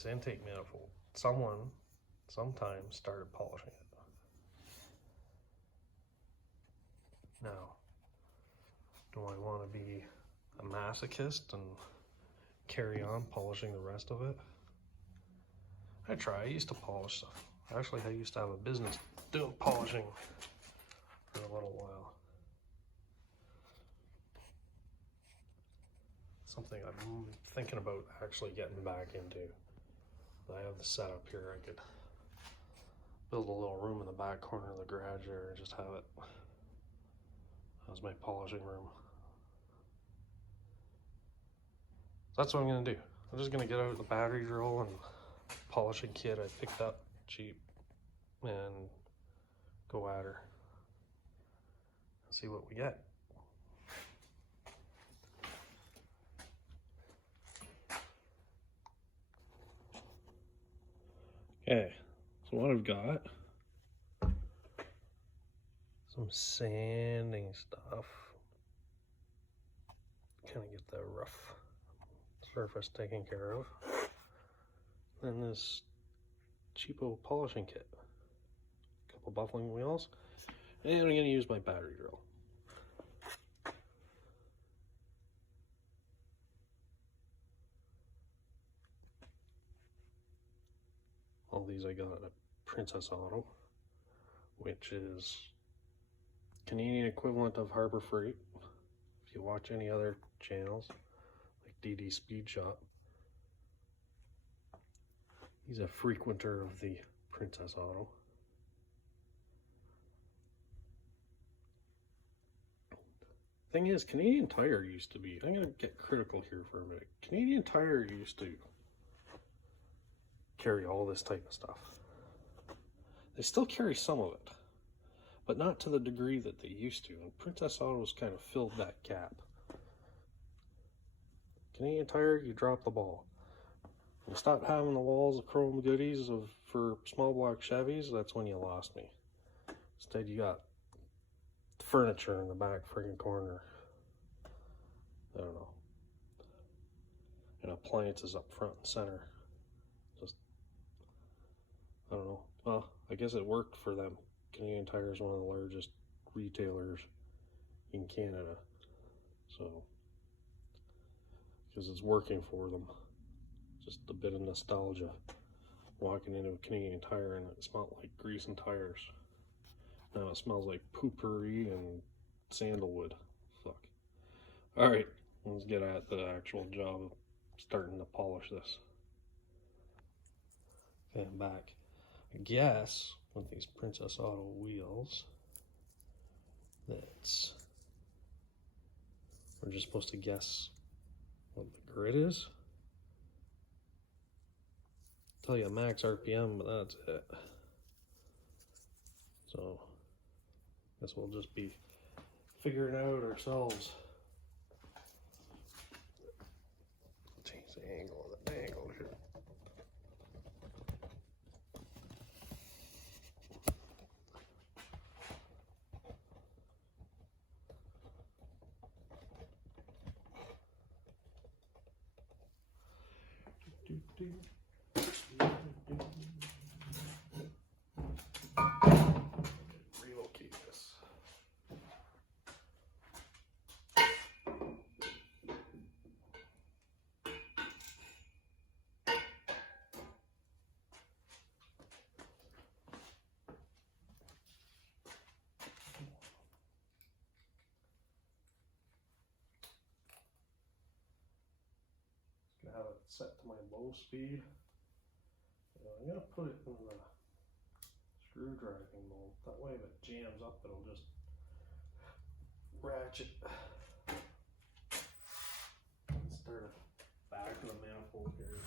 this intake manifold. Someone, sometime, started polishing it. Now, do I want to be a masochist and carry on polishing the rest of it? I try. I used to polish stuff. Actually, I used to have a business doing polishing for a little while. Something I'm thinking about actually getting back into. I have the setup here. I could build a little room in the back corner of the garage there and just have it as my polishing room. That's what I'm gonna do. I'm just gonna get out the battery drill and polishing kit I picked up cheap and go at her and see what we get. Okay, so what I've got, some sanding stuff, kind of get the rough surface taken care of. Then this cheapo polishing kit, a couple buffling wheels, and I'm going to use my battery drill. All these I got at a Princess Auto, which is Canadian equivalent of Harbor Freight. If you watch any other channels, like DD Speed Shop, he's a frequenter of the Princess Auto. Thing is, Canadian Tire used to be, I'm going to get critical here for a minute. Canadian Tire used to carry all this type of stuff. They still carry some of it, but not to the degree that they used to, and Princess Autos kind of filled that gap. Canadian Tire, you drop the ball. You stop having the walls of chrome goodies for small block Chevys, that's when you lost me. Instead you got furniture in the back friggin' corner. I don't know. And appliances up front and center. Just, I don't know. Well, I guess it worked for them. Canadian Tire is one of the largest retailers in Canada. So, because it's working for them. Just a bit of nostalgia. Walking into a Canadian Tire and it smelled like grease and tires. Now it smells like poopery and sandalwood. Fuck. Alright, let's get at the actual job of starting to polish this. Okay, I'm back. I guess with these Princess Auto wheels, that's, we're just supposed to guess what the grid is. Tell you a max RPM, but that's it. So, guess we'll just be figuring out ourselves. Change the angle of the angle here. Relocate this. Gonna have it set to my low speed. I'm gonna put it in the screw driving mode. That way if it jams up, it'll just ratchet. Start it back of the manifold here.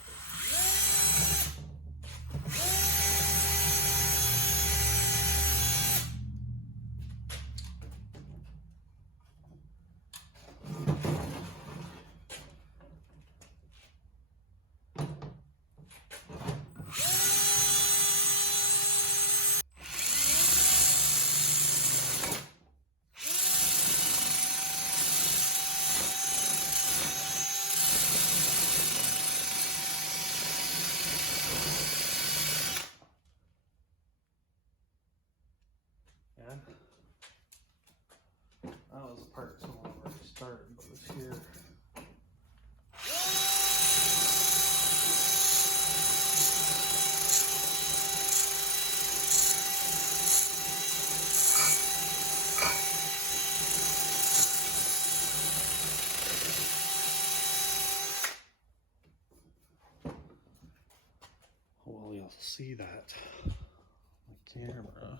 see that. The camera.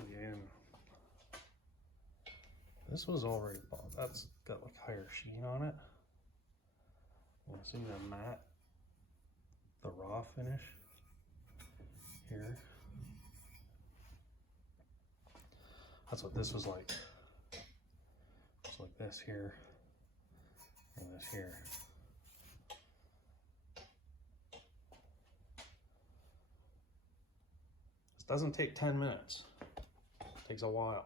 Again. This was already bought. That's got like higher sheen on it. You can see the matte, the raw finish here. That's what this was like. It's like this here and this here. This doesn't take 10 minutes. It takes a while.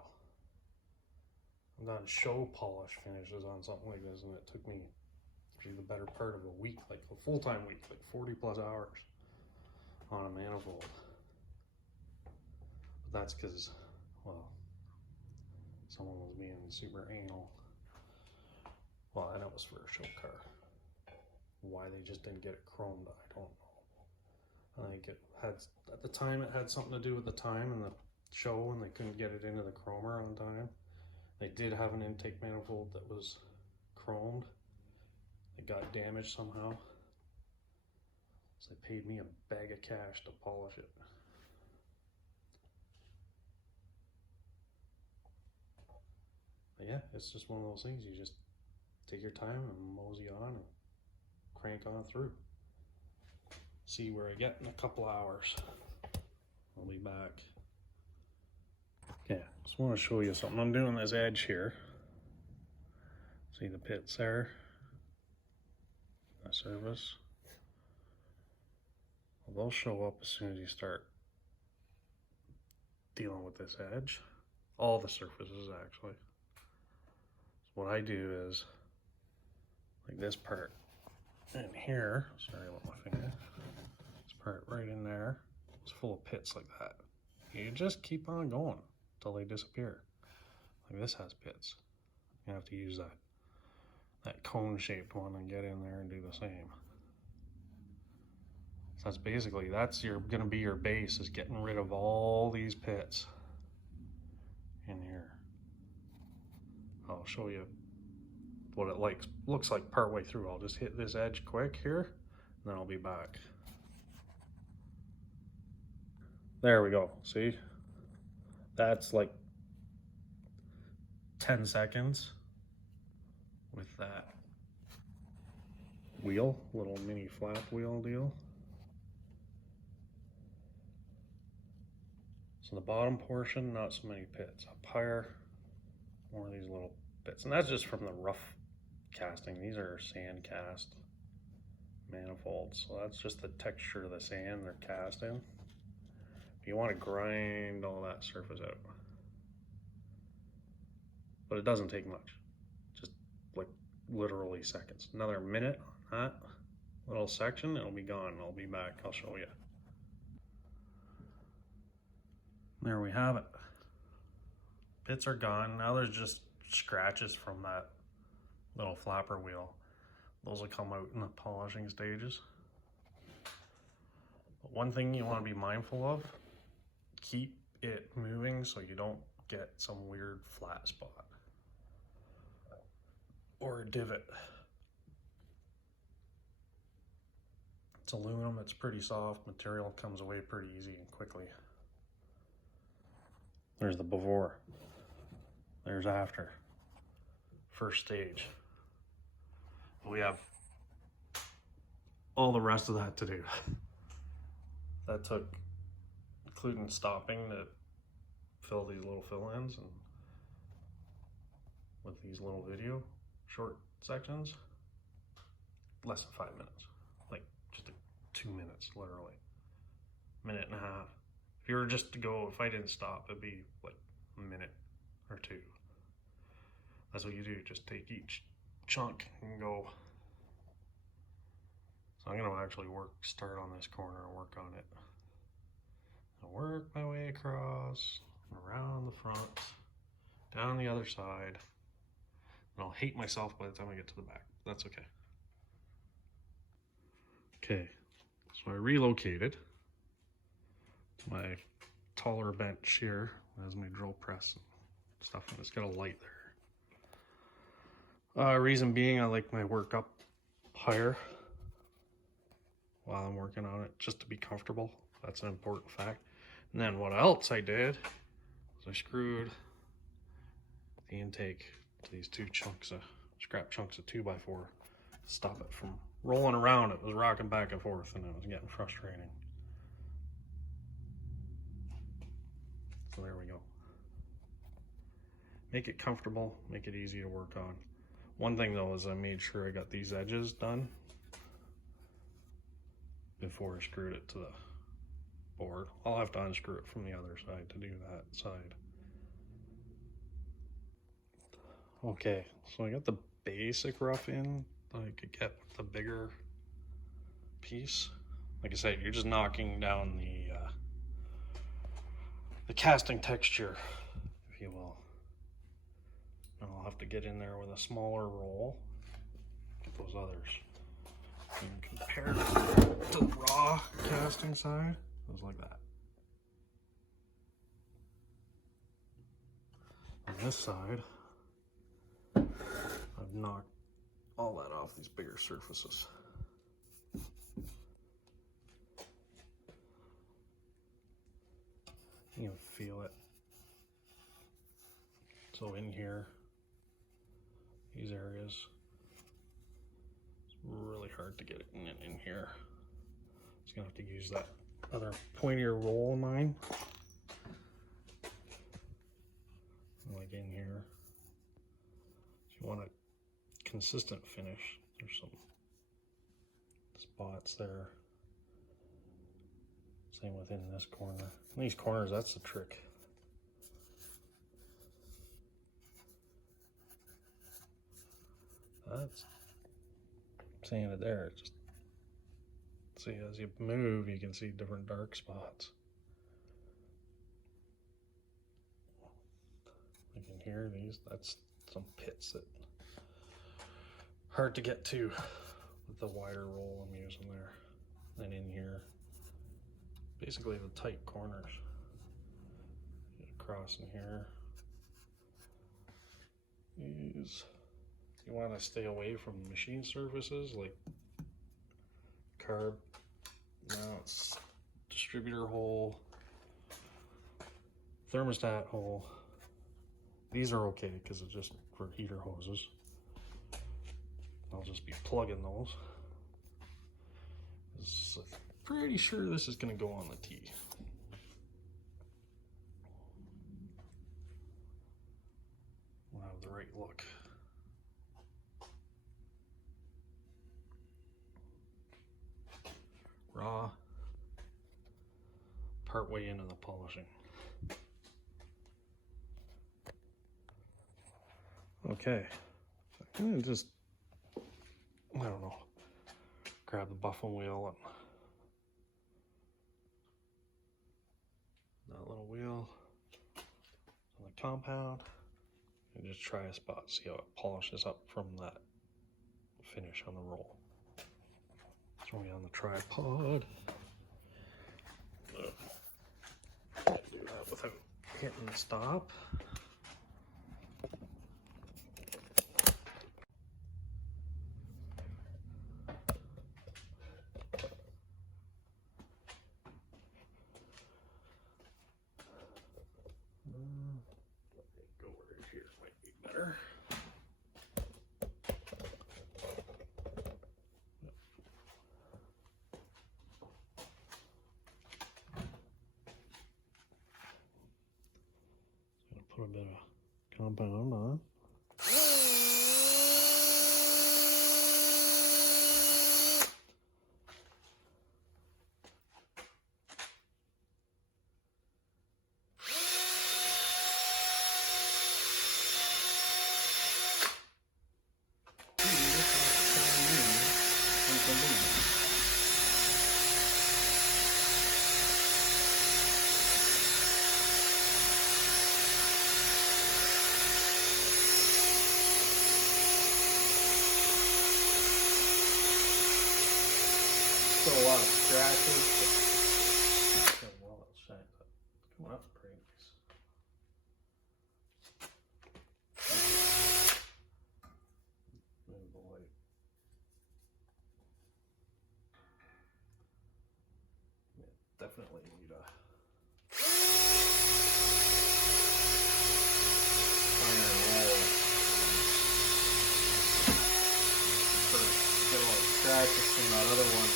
I've done show polish finishes on something like this, and it took me actually the better part of a week, like a full-time week, like 40 plus hours on a manifold. But that's because, well, someone was being super anal. Well, and it was for a show car. Why they just didn't get it chromed, I don't know. I think it had, at the time, it had something to do with the time and the show, and they couldn't get it into the chromer on time. They did have an intake manifold that was chromed. It got damaged somehow. So they paid me a bag of cash to polish it. But yeah, it's just one of those things. You just take your time and mosey on and crank on through. See where I get in a couple hours. I'll be back. Okay, just want to show you something. I'm doing this edge here. See the pits there? The surface. Well, they'll show up as soon as you start dealing with this edge. All the surfaces, actually. So what I do is, like this part in here, sorry about my finger, this part right in there, it's full of pits like that. You just keep on going until they disappear. Like this has pits. You have to use that cone-shaped one and get in there and do the same. So that's basically, that's gonna be your base, is getting rid of all these pits in here. I'll show you what it looks like partway through. I'll just hit this edge quick here, and then I'll be back. There we go, see? That's like 10 seconds with that wheel, little mini flap wheel deal. So the bottom portion, not so many pits. Up higher, more of these little bits. And that's just from the rough casting. These are sand cast manifolds. So that's just the texture of the sand they're cast in. You want to grind all that surface out. But it doesn't take much. Just like literally seconds. Another minute on that little section, it'll be gone. I'll be back. I'll show you. There we have it. Pits are gone. Now there's just scratches from that little flapper wheel. Those will come out in the polishing stages. But one thing you want to be mindful of, keep it moving so you don't get some weird flat spot or a divot. It's aluminum, it's pretty soft, material comes away pretty easy and quickly. There's the before, there's after, first stage. We have all the rest of that to do. That took, including stopping to fill these little fill-ins and with these little video short sections, less than 5 minutes. Like just 2 minutes, literally. Minute and a half. If you were just to go, if I didn't stop, it'd be like a minute or two. That's what you do, just take each chunk and go. So I'm gonna actually start on this corner and work on it. I'll work my way across, around the front, down the other side. And I'll hate myself by the time I get to the back. That's okay. Okay, so I relocated my taller bench here as my drill press and stuff, and it's got a light there. Reason being, I like my work up higher. while I'm working on it, just to be comfortable. That's an important fact. And then what else I did was I screwed the intake to these two chunks of scrap chunks of 2x4 to stop it from rolling around. It was rocking back and forth and it was getting frustrating. So there we go. Make it comfortable, make it easy to work on. One thing though is I made sure I got these edges done before I screwed it to the board. I'll have to unscrew it from the other side to do that side. Okay, so I got the basic rough in that I could get with the bigger piece. Like I said, you're just knocking down the casting texture, if you will. And I'll have to get in there with a smaller roll, get those others. And compared to the raw casting side, it was like that. On this side, I've knocked all that off these bigger surfaces. You can feel it. So in here, these areas, it's really hard to get it in here. Just gonna have to use that other pointier roll of mine. Like in here. If you want a consistent finish, there's some spots there. Same within this corner. In these corners, that's the trick. That's seeing it there. Just see as you move, you can see different dark spots. Like in here, that's some pits that hard to get to with the wider roll I'm using there. And in here, basically the tight corners. Get across in here. You want to stay away from machine surfaces like carb mounts, distributor hole, thermostat hole. These are okay because it's just for heater hoses. I'll just be plugging those. I'm pretty sure this is going to go on the T. We'll have the right look. Raw, part way into the polishing. Okay, so I'm gonna just, I don't know, grab the buffing wheel and that little wheel on the compound and just try a spot, see how it polishes up from that finish on the roll. Throw me on the tripod. Do that without hitting the stop. Go right here might be better. Put a bit of compound on. Still a lot of scratches, but well, it's shiny, but it's coming up pretty nice. Move the light. definitely need a finer roll first. Get all the scratches from that other one.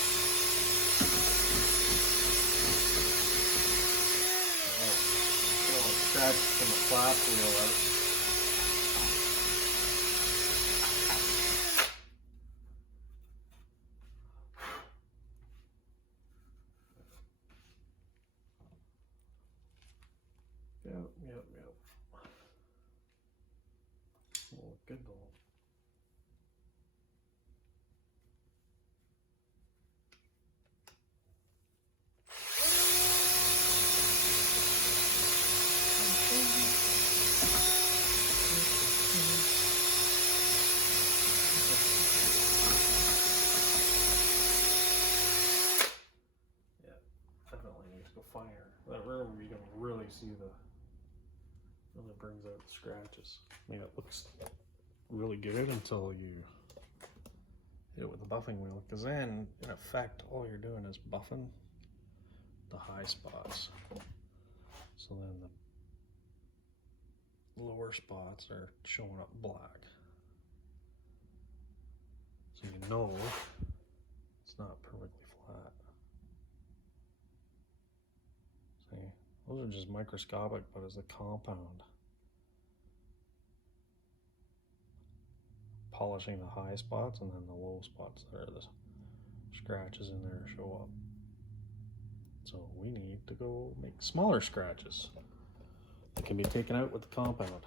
Get all the scratches from the flap wheel out. Yep. Oh, good though. Yeah, definitely needs to go finer. That room you can really see really brings out the scratches. I mean, it looks really good until you hit it with the buffing wheel, because then in effect all you're doing is buffing the high spots. So then the lower spots are showing up black. So you know it's not perfectly flat. See, those are just microscopic, but as a compound, polishing the high spots and then the low spots that are the scratches in there show up. So we need to go make smaller scratches that can be taken out with the compound.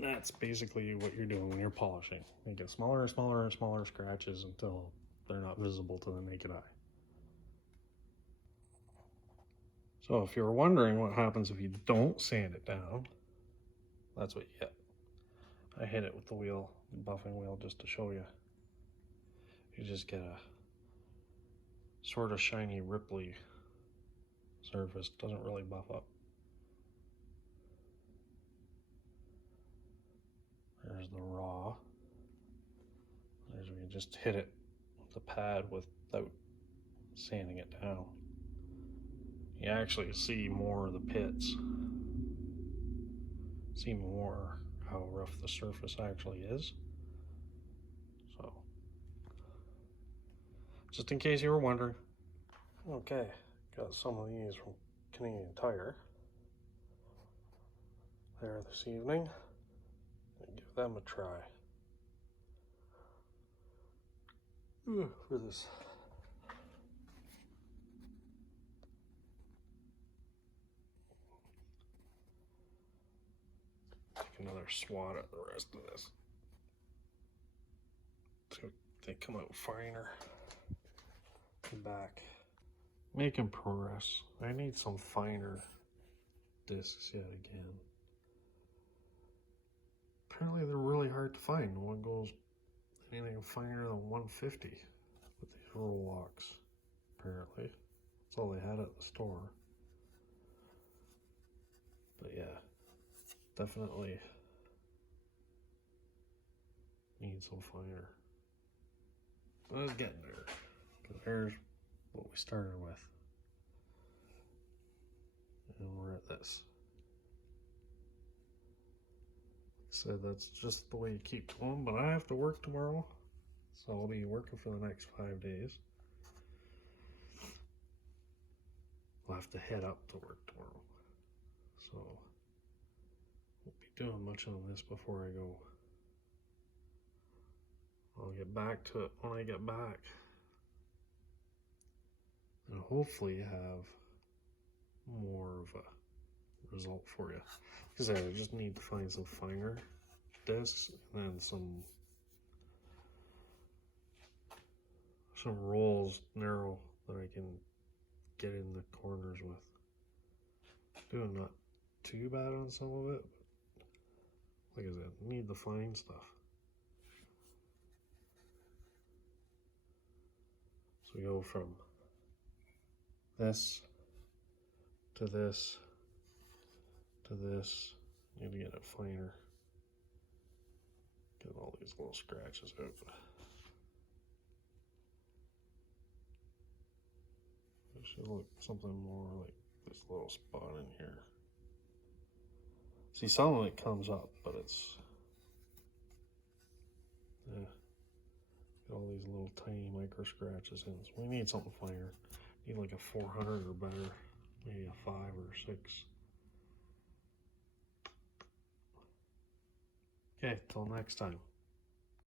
That's basically what you're doing when you're polishing. Make it smaller and smaller and smaller scratches until they're not visible to the naked eye. So if you're wondering what happens if you don't sand it down, that's what you get. I hit it with the wheel, the buffing wheel, just to show you. You just get a sort of shiny, ripply surface. Doesn't really buff up. There's the raw. There's where you just hit it with the pad without sanding it down. You actually see more of the pits. See more how rough the surface actually is. So, just in case you were wondering. Okay, got some of these from Canadian Tire there this evening. Give them a try. For this. Take another swat at the rest of this. So they come out finer. Back. Making progress. I need some finer discs yet again. Apparently they're really hard to find. No one goes anything finer than 150 with these roll locks. Apparently. That's all they had at the store. But yeah, definitely need some finer. But it's getting there. There's what we started with. And we're at this. So that's just the way you keep going, but I have to work tomorrow. So I'll be working for the next 5 days. I'll have to head up to work tomorrow. So won't be doing much on this before I go. I'll get back to it when I get back. And hopefully have more of a result for you. Because I just need to find some finer discs and then some rolls narrow that I can get in the corners with. Doing not too bad on some of it, but like I said, need the fine stuff. So we go from this to this to this. Need to get it finer. Get all these little scratches out. should look something more like this little spot in here. See, some of it comes up, but it's got all these little tiny micro scratches in. So we need something finer. Need like a 400 or better, maybe a 5 or 6. Okay, till next time.